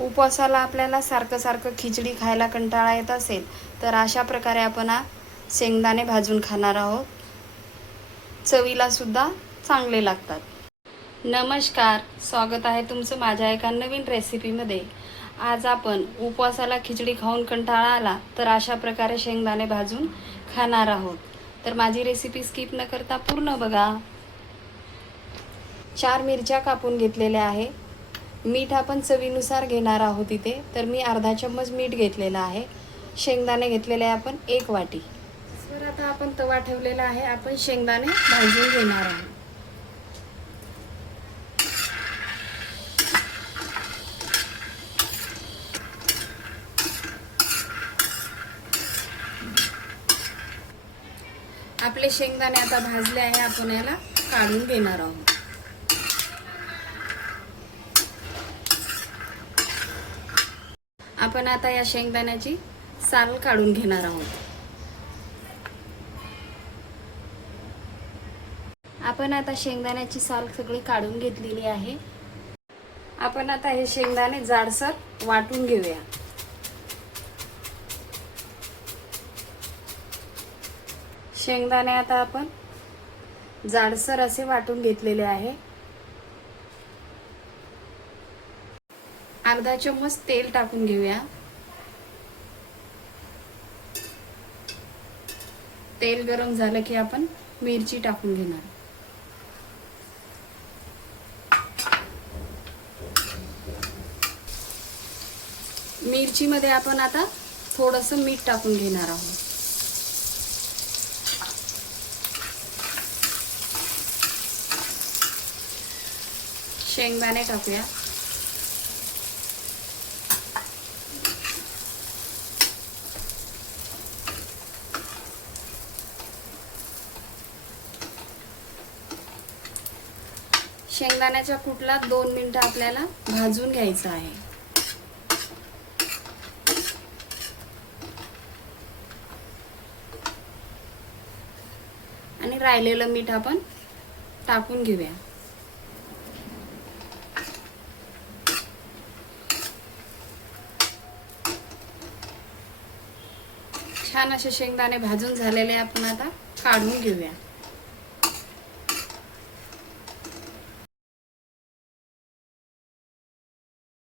उपवासाला आपल्याला सारखं सारखं खिचडी खायला कंटाळा येत असेल तर अशा प्रकारे आपण शेंगदाणे भाजून खाणार आहोत. चवीला सुद्धा चांगले लागतात. नमस्कार, स्वागत आहे तुमचं माझ्या एका नवीन रेसिपीमध्ये. आज आपण उपवासाला खिचडी खाऊन कंटाळा आला तर अशा प्रकारे शेंगदाणे भाजून खाणार आहोत. तर माझी रेसिपी स्किप न करता पूर्ण बघा. 4 मिरच्या कापून घेतलेल्या आहे. मीठ आपण चवीनुसार घेणार आहोत इथे. तर मी अर्धा चम्मच मीठ घेतलेला आहे. शेंगदाणे घेतलेले आहे आपण 1 वाटी. तर आता आपण तवा ठेवलेला आहे. आपण शेंगदाणे भाजून घेणार आहोत. आपले शेंगदाणे आता भाजले आहे. आपण याला काढून घेणार आहोत. आपण आता या शेंगदाण्याची साल काढून घेणार आहोत. आपण आता शेंगदाण्याची साल सगळी काढून घेतलेली आहे. आपण आता हे शेंगदाणे जाडसर वाटून घेऊया. शेंगदाणे आता आपण जाडसर असे वाटून घेतलेले आहे. अर्धा चम्मच तेल टाकून घेऊया. तेल गरम झालं की आपण मिरची टाकून घेणार. मिरचीमध्ये आपण आता थोडंसं मीठ टाकून घेणार आहोत. शेंगदाणे टाकूया. शेंगदाण्याच्या कुटला 2 मिनिटं आपल्याला भाजून घ्यायचं आहे. आणि राहिलेलं मीठ आपण टाकून घेऊया. छान असे शेंगदाणे भाजून झालेले आपण आता काढून घेऊया.